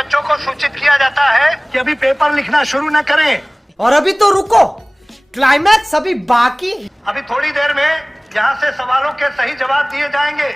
बच्चों को सूचित किया जाता है कि अभी पेपर लिखना शुरू न करें। और अभी तो रुको, क्लाइमैक्स अभी बाकी। अभी थोड़ी देर में यहाँ से सवालों के सही जवाब दिए जाएंगे।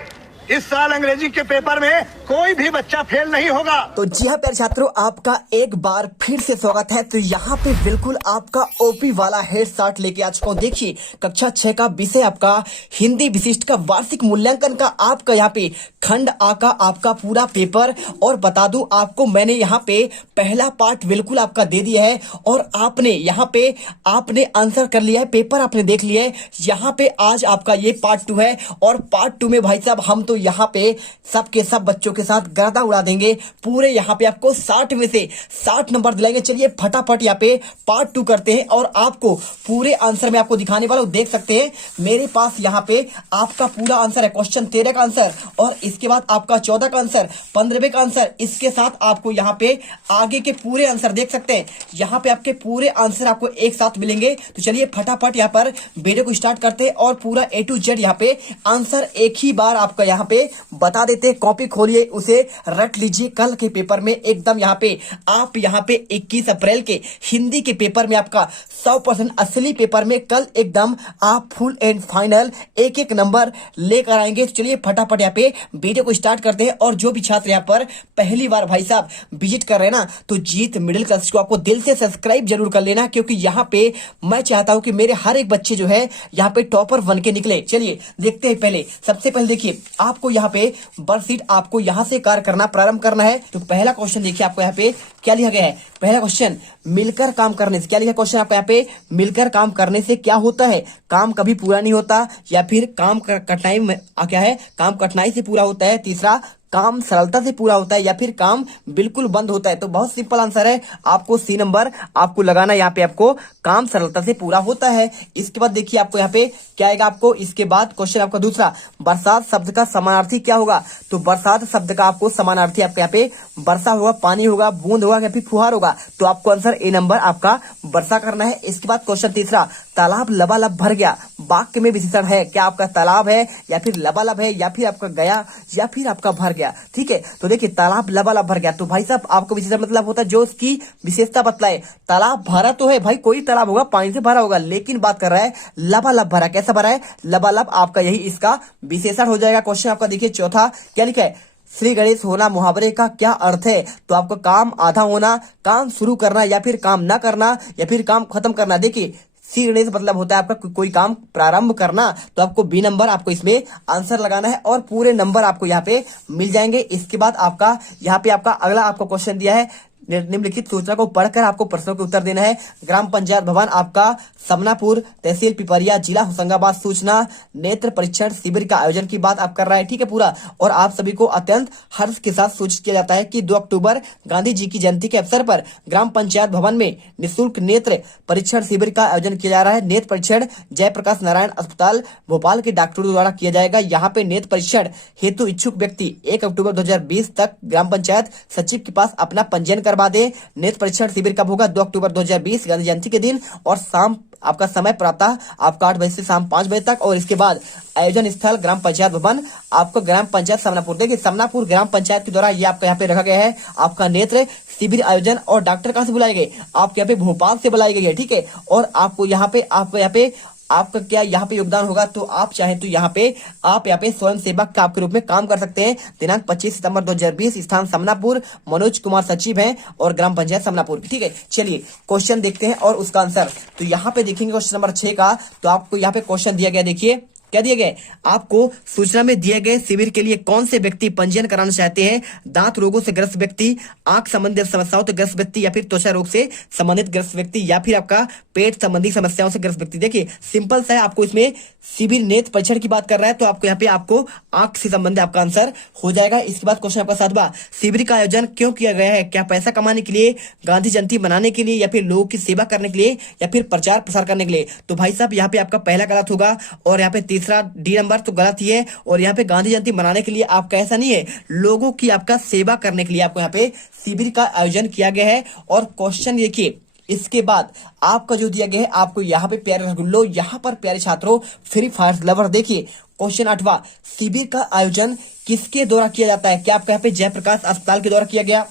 इस साल अंग्रेजी के पेपर में कोई भी बच्चा फेल नहीं होगा। तो जी हाँ प्यारे छात्रों, आपका एक बार फिर से स्वागत है। तो यहाँ पे बिल्कुल आपका ओपी वाला हेड स्टार्ट लेके आ चुका हूँ। देखिए कक्षा 6 का विषय आपका हिंदी विशिष्ट का वार्षिक मूल्यांकन का आपका यहाँ पे खंड आ का आपका पूरा पेपर। और बता दूं आपको, मैंने यहाँ पे पहला पार्ट बिल्कुल आपका दे दिया है और आपने यहाँ पे आपने आंसर कर लिया है, पेपर आपने देख लिया है। यहाँ पे आज आपका ये पार्ट 2 है और पार्ट 2 में भाई साहब हम तो यहाँ पे सबके सब बच्चों के साथ गर्दा उड़ा देंगे। पूरे यहाँ पे आपको 60 में से 60 नंबर दिलाएंगे। चलिए फटाफट यहाँ पे पार्ट 2 करते हैं और आपको पूरे आंसर में आपको दिखाने वाला हूं। देख सकते हैं मेरे पास यहाँ पे आपका पूरा आंसर है। क्वेश्चन 13 का आंसर और इसके बाद आपका 14 का आंसर, 15वें का आंसर, इसके साथ आपको यहाँ पे आगे के पूरे आंसर देख सकते हैं। यहाँ पे आपके पूरे आंसर आपको एक साथ मिलेंगे। तो चलिए फटाफट यहाँ पर वीडियो को स्टार्ट करते हैं और पूरा A to Z यहाँ पे आंसर एक ही बार आपका यहाँ पे बता देते हैं। कॉपी खोलिए, उसे रट लीजिए। कल के पेपर में एकदम यहाँ पे आप यहाँ पे 21 अप्रैल के हिंदी के पेपर में आपका 100% असली पेपर में कल एकदम आप फुल एंड फाइनल एक एक नंबर लेकर आएंगे। तो चलिए फटाफट यहाँ पे वीडियो को स्टार्ट करते हैं। और जो भी छात्र यहाँ पर पहली बार भाई साहब विजिट कर रहे हैं ना, तो जीत मिडिल क्लास को आपको दिल से सब्सक्राइब जरूर कर लेना, क्योंकि यहाँ पे मैं चाहता हूं कि मेरे हर एक बच्चे जो है यहाँ पे टॉपर बन के निकले। चलिए देखते हैं। पहले सबसे पहले देखिए आपको यहाँ पे वर्कशीट आपको यहाँ से कार्य करना प्रारंभ करना है। तो पहला क्वेश्चन देखिए आपको यहाँ पे क्या लिखा गया है। पहला क्वेश्चन, मिलकर काम करने से क्या लिखा क्वेश्चन आपको यहाँ पे, मिलकर काम करने से क्या होता है? काम कभी पूरा नहीं होता, या फिर काम कठिनाई में क्या है, काम कठिनाई से पूरा होता है। तीसरा, काम सरलता से पूरा होता है, या फिर काम बिल्कुल बंद होता है। तो बहुत सिंपल आंसर है, आपको सी नंबर आपको लगाना। यहाँ पे आपको काम सरलता से पूरा होता है। इसके बाद देखिए आपको यहाँ पे क्या आएगा आपको। इसके बाद क्वेश्चन आपका दूसरा, बरसात शब्द का समानार्थी क्या होगा? तो बरसात शब्द का आपको समानार्थी आपके यहाँ पे वर्षा होगा, पानी होगा, बूंद होगा, या फिर फुहार होगा। तो आपको आंसर ए नंबर आपका वर्षा करना है। इसके बाद क्वेश्चन तीसरा, तालाब लबालब भर गया, वाक्य में विशेषण है। क्या आपका तालाब है, या फिर लबालब है, या फिर आपका गया, या फिर आपका भर गया? ठीक है, तो देखिए तालाब लबालब भर गया, तो भाई साहब आपको विशेषण मतलब होता है जो उसकी विशेषता बतलाए। तालाब भरा तो है भाई, कोई तालाब होगा पानी से भरा होगा, लेकिन बात कर रहा है लबालब भरा। कैसा भरा है? लबालब। आपका यही इसका विशेषण हो जाएगा। क्वेश्चन आपका देखिए चौथा क्या लिखा है, श्री गणेश होना मुहावरे का क्या अर्थ है? तो आपको काम आधा होना, काम शुरू करना, या फिर काम ना करना, या फिर काम खत्म करना। देखिए सी गणेश मतलब होता है आपका कोई काम प्रारंभ करना। तो आपको बी नंबर आपको इसमें आंसर लगाना है और पूरे नंबर आपको यहाँ पे मिल जाएंगे। इसके बाद आपका यहाँ पे आपका अगला आपको क्वेश्चन दिया है, निम्नलिखित सूचना को पढ़कर आपको प्रश्नों के उत्तर देना है। ग्राम पंचायत भवन आपका समनापुर, तहसील पिपरिया, जिला होशंगाबाद, सूचना नेत्र परीक्षण शिविर का आयोजन की बात आप कर रहा है। ठीक है पूरा। और आप सभी को अत्यंत हर्ष के साथ सूचित किया जाता है कि 2 अक्टूबर गांधी जी की जयंती के अवसर पर ग्राम पंचायत भवन में निःशुल्क नेत्र परीक्षण शिविर का आयोजन किया जा रहा है। नेत्र परीक्षण जयप्रकाश नारायण अस्पताल भोपाल के डॉक्टरों द्वारा किया जाएगा। यहाँ पे नेत्र परीक्षण हेतु इच्छुक व्यक्ति 1 अक्टूबर 2020 तक ग्राम पंचायत सचिव के पास अपना पंजीयन करवा दे। नेत्र परीक्षण शिविर कब होगा? 2 अक्टूबर 2020 गांधी जयंती के दिन, और शाम आपका समय प्रातः आपका 8 बजे से शाम 5 बजे तक। और इसके बाद आयोजन स्थल ग्राम पंचायत भवन आपको ग्राम पंचायत समनापुर। देखिए समनापुर ग्राम पंचायत के द्वारा ये आपका यहाँ पे रखा गया है आपका नेत्र शिविर आयोजन। और डॉक्टर कहाँ से बुलाए गए? आपके यहाँ पे भोपाल से बुलाई गई है। ठीक है, और आपको यहाँ पे आपका क्या यहाँ पे योगदान होगा? तो आप चाहे तो यहाँ पे स्वयं सेवक का आपके रूप में काम कर सकते हैं। दिनांक 25 सितंबर 2020, स्थान समनापुर, मनोज कुमार सचिव हैं और ग्राम पंचायत समनापुर। ठीक है, चलिए क्वेश्चन देखते हैं और उसका आंसर। तो यहाँ पे देखेंगे क्वेश्चन नंबर 6 का। तो आपको यहाँ पे क्वेश्चन दिया गया, देखिए क्या दिए गए आपको। सूचना में दिए गए शिविर के लिए कौन से व्यक्ति पंजीयन कराना चाहते हैं? दांत रोगों से ग्रस्त व्यक्ति, आंख संबंधित समस्याओं से ग्रस्त व्यक्ति, या फिर त्वचा रोग से संबंधित ग्रस्त व्यक्ति, या फिर आपका पेट संबंधी समस्याओं से ग्रस्त व्यक्ति। देखिए सिंपल सा है, आपको इसमें शिविर नेत्र परीक्षण की बात कर रहा है, तो आपको यहाँ पे आपको आंख से संबंधित आपका आंसर हो जाएगा। इसके बाद क्वेश्चन आपका 7वां, शिविर का आयोजन क्यों किया गया है? क्या पैसा कमाने के लिए, गांधी जयंती मनाने के लिए, या फिर लोगों की सेवा करने के लिए, या फिर प्रचार प्रसार करने के लिए? तो भाई साहब यहाँ पे आपका पहला गलत होगा, और यहाँ पे तीसरा डी नंबर तो गलत ही है। और यहाँ पे गांधी जयंती मनाने के लिए आपका ऐसा नहीं है, लोगों की आपका सेवा करने के लिए आपको यहाँ पे शिविर का आयोजन किया गया है। और क्वेश्चन देखिए इसके बाद आपका जो दिया गया है आपको यहाँ पे प्यारे रसगुल्लो, यहाँ पर प्यारे छात्रों फ्री फायर लवर, देखिए क्वेश्चन 8वां, शिविर का आयोजन किसके द्वारा किया जाता है? क्या आपका यहाँ पे जयप्रकाश अस्पताल के द्वारा किया गया?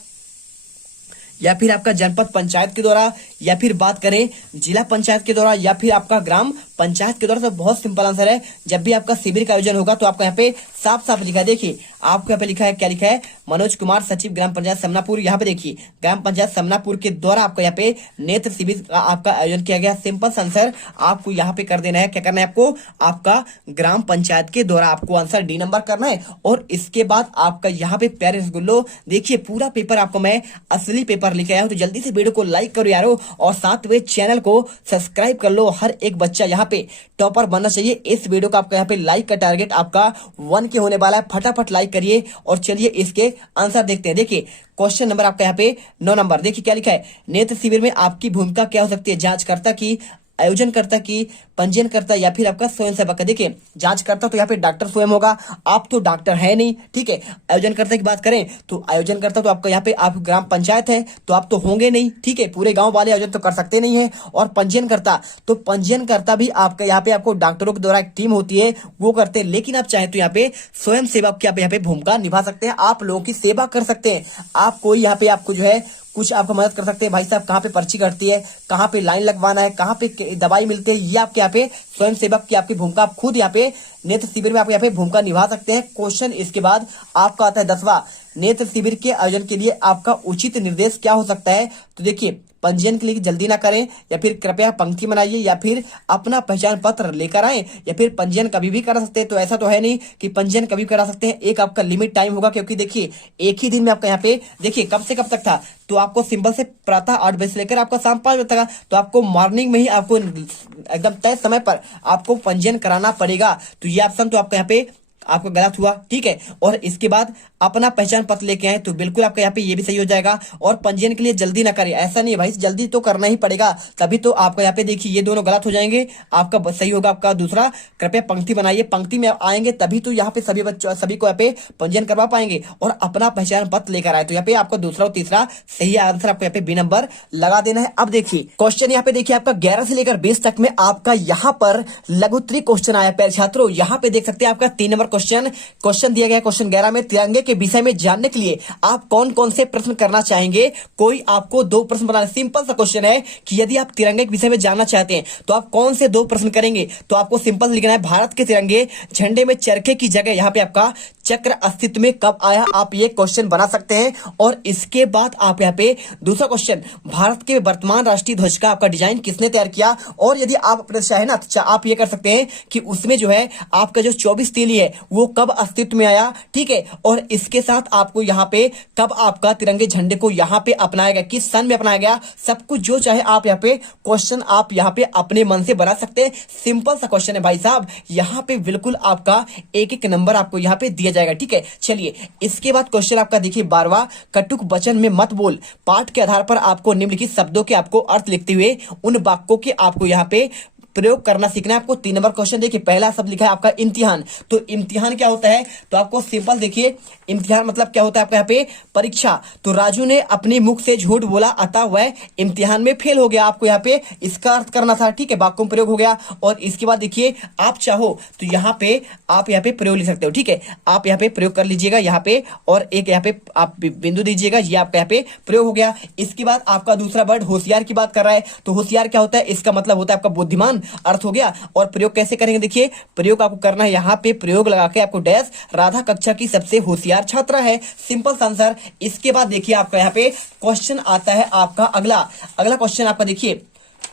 या फिर आपका जनपद पंचायत के द्वारा, या फिर बात करें जिला पंचायत के द्वारा, या फिर आपका ग्राम पंचायत के द्वारा। तो बहुत सिंपल आंसर है, जब भी आपका शिविर का आयोजन होगा तो आपको यहाँ पे साफ साफ लिखा है, देखिए आपको यहाँ पे लिखा है, क्या लिखा है, मनोज कुमार सचिव ग्राम पंचायत समनापुर। यहाँ पे देखिए ग्राम पंचायत समनापुर के द्वारा आपको यहाँ पे नेत्र शिविर का आपका आयोजन किया गया। सिंपल आंसर आपको यहाँ पे कर देना है, क्या करना है आपको, आपका ग्राम पंचायत के द्वारा आपको आंसर डी नंबर करना है। और इसके बाद आपका यहाँ पे प्यारे रसगुल्लो, देखिए पूरा पेपर आपको मैं असली पेपर लेके आया हूँ, तो जल्दी से वीडियो को लाइक करो यारो, और साथ में चैनल को सब्सक्राइब कर लो। हर एक बच्चा यहाँ पे टॉपर बनना चाहिए। इस वीडियो का आपका यहाँ पे लाइक का टारगेट आपका 1 के होने वाला है, फटाफट लाइक करिए। और चलिए इसके आंसर देखते हैं। देखिए क्वेश्चन नंबर आपका यहाँ पे 9 नंबर, देखिए क्या लिखा है, नेत्र शिविर में आपकी भूमिका क्या हो सकती है, जांचकर्ता की, आयोजनकर्ता की, पंजीयनकर्ता, या फिर आपका स्वयंसेवक का। देखिए जांचकर्ता तो यहाँ पे डॉक्टर स्वयं होगा, आप तो डॉक्टर है नहीं, ठीक है। आयोजनकर्ता की बात करें तो आयोजनकर्ता तो आपका यहाँ पे आप ग्राम पंचायत है, तो आप तो होंगे नहीं, ठीक है, पूरे गांव वाले आयोजन तो कर सकते नहीं है। और पंजीयनकर्ता, तो पंजीयनकर्ता भी आपका यहाँ पे आपको डॉक्टरों के द्वारा एक टीम होती है, वो करते हैं। लेकिन आप चाहे तो यहाँ पे स्वयं सेवक की आप यहाँ पे भूमिका निभा सकते हैं, आप लोगों की सेवा कर सकते हैं। आप कोई यहाँ पे आपको जो है कुछ आपको मदद कर सकते हैं, भाई साहब कहाँ पे पर्ची कटती है, कहाँ पे लाइन लगवाना है, कहाँ पे दवाई मिलती है, ये आपके यहाँ पे स्वयं सेवक की आपकी भूमिका, आप खुद यहाँ पे नेत्र शिविर में आप यहाँ पे भूमिका निभा सकते हैं। क्वेश्चन इसके बाद आपका आता है 10वां, नेत्र शिविर के आयोजन के लिए आपका उचित निर्देश क्या हो सकता है। तो देखिए पंजीयन के लिए जल्दी ना करें, या फिर कृपया पंक्ति बनाइए, या फिर अपना पहचान पत्र लेकर आए, या फिर पंजीयन कभी भी करा सकते हैं। तो ऐसा तो है नहीं कि पंजीयन कभी करा सकते हैं, एक आपका लिमिट टाइम होगा, क्योंकि देखिए एक ही दिन में आपका यहाँ पे देखिए कब से कब तक था, तो आपको सिंपल से प्रातः 8 बजे से लेकर आपका शाम 5 बजे तक, तो आपको मॉर्निंग में ही आपको एकदम तय समय पर आपको पंजीयन कराना पड़ेगा। तो ये ऑप्शन तो आपका यहाँ पे आपको गलत हुआ, ठीक है। और इसके बाद अपना पहचान पत्र लेके आए, तो बिल्कुल आपका यहाँ पे ये भी सही हो जाएगा। और पंजीयन के लिए जल्दी ना करें, ऐसा नहीं है भाई, जल्दी तो करना ही पड़ेगा, तभी तो आपका यहाँ पे देखिए ये दोनों गलत हो जाएंगे, आपका सही होगा आपका दूसरा, कृपया पंक्ति बनाइए, पंक्ति में आएंगे तभी तो यहाँ पे सभी बच्चों सभी को यहाँ पे पंजीयन करवा पाएंगे। और अपना पहचान पत्र लेकर आए, तो यहाँ पे आपका दूसरा और तीसरा सही आंसर आपको यहाँ पे बी नंबर लगा देना है। अब देखिए क्वेश्चन यहाँ पे देखिए आपका 11 से लेकर 20 तक में आपका यहाँ पर लघुत्तरी क्वेश्चन आया। प्यारे छात्रों यहाँ पे देख सकते हैं आपका 3 नंबर क्वेश्चन दिया गया है। क्वेश्चन 11 में तिरंगे के विषय में जानने के लिए आप कौन कौन से प्रश्न करना चाहेंगे। कोई आपको 2 प्रश्न बनाना, सिंपल सा क्वेश्चन है कि यदि आप तिरंगे के विषय में जानना चाहते हैं तो आप कौन से 2 प्रश्न करेंगे। तो आपको सिंपल लिखना है, भारत के तिरंगे झंडे में चरखे की जगह यहाँ पे आपका चक्र अस्तित्व में कब आया, आप ये क्वेश्चन बना सकते हैं। और इसके बाद आप यहाँ पे दूसरा क्वेश्चन, भारत के वर्तमान राष्ट्रीय ध्वज का आपका डिजाइन किसने तैयार किया। और यदि आप अपने चाहे ना तो आप ये कर सकते हैं कि उसमें जो है आपका जो 24 तीली है वो कब अस्तित्व में आया, ठीक है। और इसके साथ आपको यहाँ पे कब आपका तिरंगे झंडे को यहाँ पे अपनाया गया, किस सन में अपनाया गया, सब कुछ जो चाहे आप यहाँ पे क्वेश्चन आप यहाँ पे अपने मन से बना सकते हैं। सिंपल सा क्वेश्चन है भाई साहब, यहाँ पे बिल्कुल आपका 1-1 नंबर आपको यहाँ पे दिया जाएगा, ठीक है। चलिए इसके बाद क्वेश्चन आपका देखिए 12वां, कटुक वचन में मत बोल, पाठ के आधार पर आपको निम्नलिखित शब्दों के आपको अर्थ लिखते हुए उन वाक्यों के आपको यहाँ पे प्रयोग करना सीखना है। आपको 3 नंबर क्वेश्चन देखिए, पहला शब्द लिखा है आपका इम्तिहान। तो इम्तिहान क्या होता है, तो आपको सिंपल देखिए इम्तिहान मतलब क्या होता है आपका यहाँ पे परीक्षा। तो राजू ने अपने मुख से झूठ बोला अतः वह इम्तिहान में फेल हो गया, आपको यहाँ पे इसका अर्थ करना था, ठीक है। वाक्यों में प्रयोग हो गया। और इसके बाद देखिए आप चाहो तो यहाँ पे आप यहाँ पे प्रयोग लिख सकते हो, ठीक है। आप यहाँ पे प्रयोग कर लीजिएगा यहाँ पे, और एक यहाँ पे आप बिंदु दीजिएगा, ये आपका यहाँ पे प्रयोग हो गया। इसके बाद आपका दूसरा वर्ड होशियार की बात कर रहा है। तो होशियार क्या होता है, इसका मतलब होता है आपका बुद्धिमान, अर्थ हो गया। और प्रयोग कैसे करेंगे, देखिए प्रयोग आपको करना है यहाँ पे प्रयोग लगा के आपको डैश, राधा कक्षा की सबसे होशियार छात्रा है, सिंपल आंसर। इसके बाद देखिए आपका यहाँ पे क्वेश्चन आता है आपका अगला क्वेश्चन आपका देखिए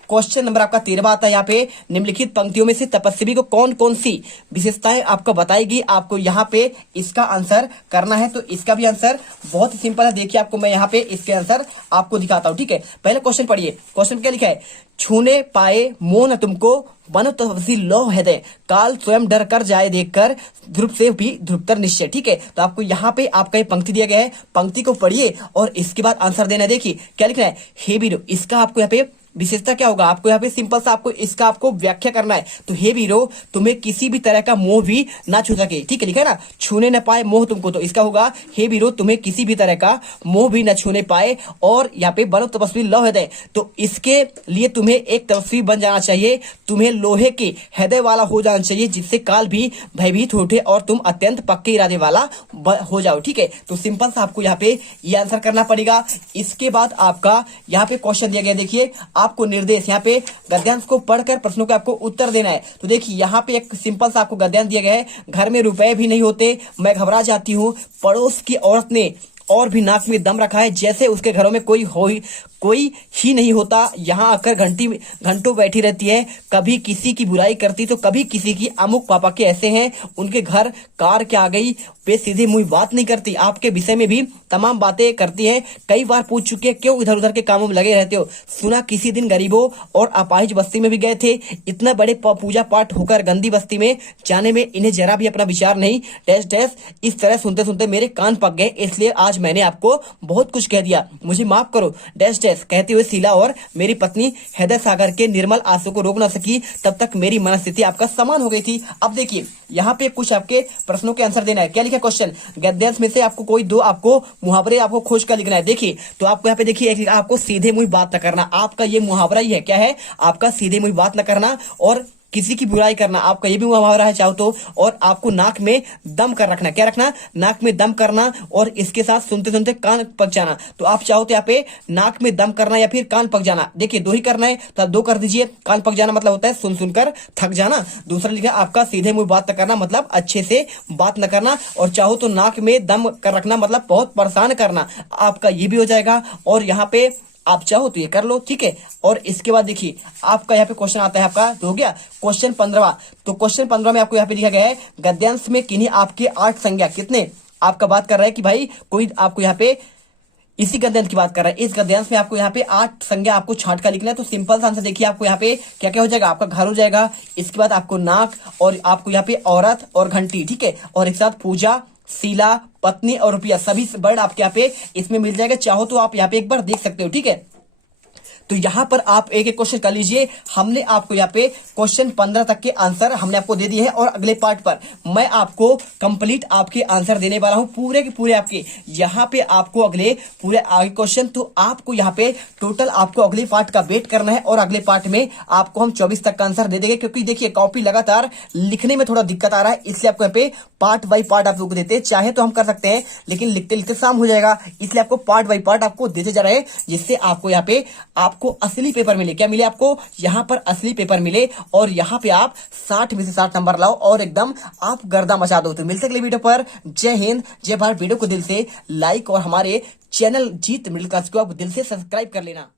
क्वेश्चन नंबर आपका 13वां आता है। यहाँ पे निम्नलिखित पंक्तियों में से तपस्वी को कौन कौन सी विशेषताएं आपको बताएगी, आपको यहाँ पे इसका आंसर करना है। तो इसका भी आंसर बहुत ही सिंपल है, देखिए आपको मैं यहाँ पे इसके आंसर आपको दिखाता हूँ, ठीक है। पहले क्वेश्चन पढ़िए, क्वेश्चन क्या लिखा है, छूने पाए मोह न तुमको बनो तपस्वी लो हृदय, काल स्वयं डर कर जाए देखकर ध्रुव से भी ध्रुवतर निश्चय, ठीक है। तो आपको यहाँ पे आपका ये पंक्ति दिया गया है, पंक्ति को पढ़िए और इसके बाद आंसर देना है। देखिए क्या लिखना है, हे वीरो, इसका आपको यहाँ पे विशेषता क्या होगा, आपको यहाँ पे सिंपल सा आपको इसका आपको व्याख्या करना है। तो हे वीरो, तुम्हें किसी भी तरह का मोह भी ना छू सके, ठीक है, लिखा है ना, छूने न पाए मोह तुमको, तो इसका होगा हे वीरो, तुम्हें किसी भी तरह का मोह भी न छूने पाए, और यहाँ पे बनो तपस्वी लौह हृदय, तो इसके लिए तुम्हें एक तपस्वी बन जाना चाहिए, तुम्हें लोहे के हृदय वाला हो जाना चाहिए, जिससे काल भी भयभीत उठे और तुम अत्यंत पक्के इरादे वाला हो जाओ, ठीक है। तो सिंपल सा आपको यहाँ पे ये आंसर करना पड़ेगा। इसके बाद आपका यहाँ पे क्वेश्चन दिया गया, देखिए आपको निर्देश, यहाँ पे गद्यांश को पढ़कर प्रश्नों का आपको उत्तर देना है। तो देखिए यहाँ पे एक सिंपल सा आपको गद्यांश दिया गया है, घर में रुपए भी नहीं होते, मैं घबरा जाती हूँ, पड़ोस की औरत ने और भी नाक में दम रखा है, जैसे उसके घरों में कोई ही नहीं होता, यहाँ आकर घंटों बैठी रहती है, कभी किसी की बुराई करती तो कभी किसी की, अमुक पापा के ऐसे हैं, उनके घर कार क्या आ गई, वे सीधे मुंह बात नहीं करती, आपके विषय में भी तमाम बातें करती है, कई बार पूछ चुके हैं क्यों इधर उधर के कामों में लगे रहते हो, सुना किसी दिन गरीबों और अपाहिज बस्ती में भी गए थे, इतना बड़े पूजा पाठ होकर गंदी बस्ती में जाने में इन्हें जरा भी अपना विचार नहीं, डैश डैश, इस तरह सुनते सुनते मेरे कान पक गए, इसलिए आज मैंने आपको बहुत कुछ कह दिया, मुझे माफ करो, डैश डैश, कहते हुए शीला और मेरी पत्नी हृदय सागर के निर्मल आंसू को रोक न सकी, तब तक मेरी मनस्थिति आपका समान हो गई थी। अब देखिए यहाँ पे कुछ आपके प्रश्नों के आंसर देना है। क्या लिखा क्वेश्चन, गद्यांश में से आपको कोई दो आपको मुहावरे आपको खोज कर लिखना है। देखिए तो आपको यहाँ पे देखिए एक आपको सीधे मुंह बात न करना, आपका ये मुहावरा ही है, क्या है आपका, सीधे मुंह बात न करना और किसी की बुराई करना, आपका ये भी मुहावरा है चाहो तो, और आपको नाक में दम कर रखना, क्या रखना, नाक में दम करना, और इसके साथ सुनते सुनते कान पक जाना। तो आप चाहो तो यहाँ पे नाक में दम करना या फिर कान पक जाना, देखिए दो ही करना है तो आप दो कर दीजिए। कान पक जाना मतलब होता है सुन सुनकर थक जाना, दूसरा लिखा आपका सीधे मुंह बात न करना मतलब अच्छे से बात न करना, और चाहो तो नाक में दम कर रखना मतलब बहुत परेशान करना, आपका ये भी हो जाएगा। और यहाँ पे आप चाहो तो ये कर लो, ठीक है। और इसके बाद देखिए आपका यहाँ पे क्वेश्चन आता है, आपका हो गया क्वेश्चन 15। तो क्वेश्चन 15 में आपको यहाँ पे लिखा गया है, गद्यांश में किन्हीं आपके 8 संज्ञा, कितने आपका बात कर रहा है कि भाई कोई आपको यहाँ पे इसी गद्यांश की बात कर रहा है, इस गद्यांश में आपको यहाँ पे 8 संज्ञा आपको छांट का लिखना है। तो सिंपल सा आंसर देखिए आपको यहाँ पे क्या क्या हो जाएगा, आपका घर हो जाएगा, इसके बाद आपको नाक, और आपको यहाँ पे औरत और घंटी, ठीक है, और एक साथ पूजा, शीला, पत्नी और रुपया, सभी वर्ड आपके यहाँ पे इसमें मिल जाएगा। चाहो तो आप यहाँ पे एक बार देख सकते हो, ठीक है। तो यहाँ पर आप एक एक क्वेश्चन कर लीजिए। हमने आपको यहाँ पे क्वेश्चन 15 तक के आंसर हमने आपको दे दिए हैं, और अगले पार्ट पर मैं आपको कंप्लीट आपके आंसर देने वाला हूँ, पूरे के पूरे आपके यहाँ पे आपको अगले पूरे आगे क्वेश्चन। तो आपको यहाँ पे टोटल आपको अगले पार्ट का वेट करना है, और अगले पार्ट में आपको हम 24 तक का आंसर दे देंगे, क्योंकि देखिए कॉपी लगातार लिखने में थोड़ा दिक्कत आ रहा है, इसलिए आपको यहाँ पे पार्ट बाई पार्ट आप लोग को देते हैं। चाहे तो हम कर सकते हैं, लेकिन लिखते लिखते शाम हो जाएगा, इसलिए आपको पार्ट बाई पार्ट आपको देते जा रहे हैं, जिससे आपको यहाँ पे आपको असली पेपर मिले। क्या मिले आपको यहाँ पर, असली पेपर मिले, और यहाँ पे आप 60 में से 60 नंबर लाओ और एकदम आप गर्दा मचा दो। तो मिलते अगले वीडियो पर। जय हिंद, जय भारत। वीडियो को दिल से लाइक और हमारे चैनल जीत मिडिल क्लास को आप दिल से सब्सक्राइब कर लेना।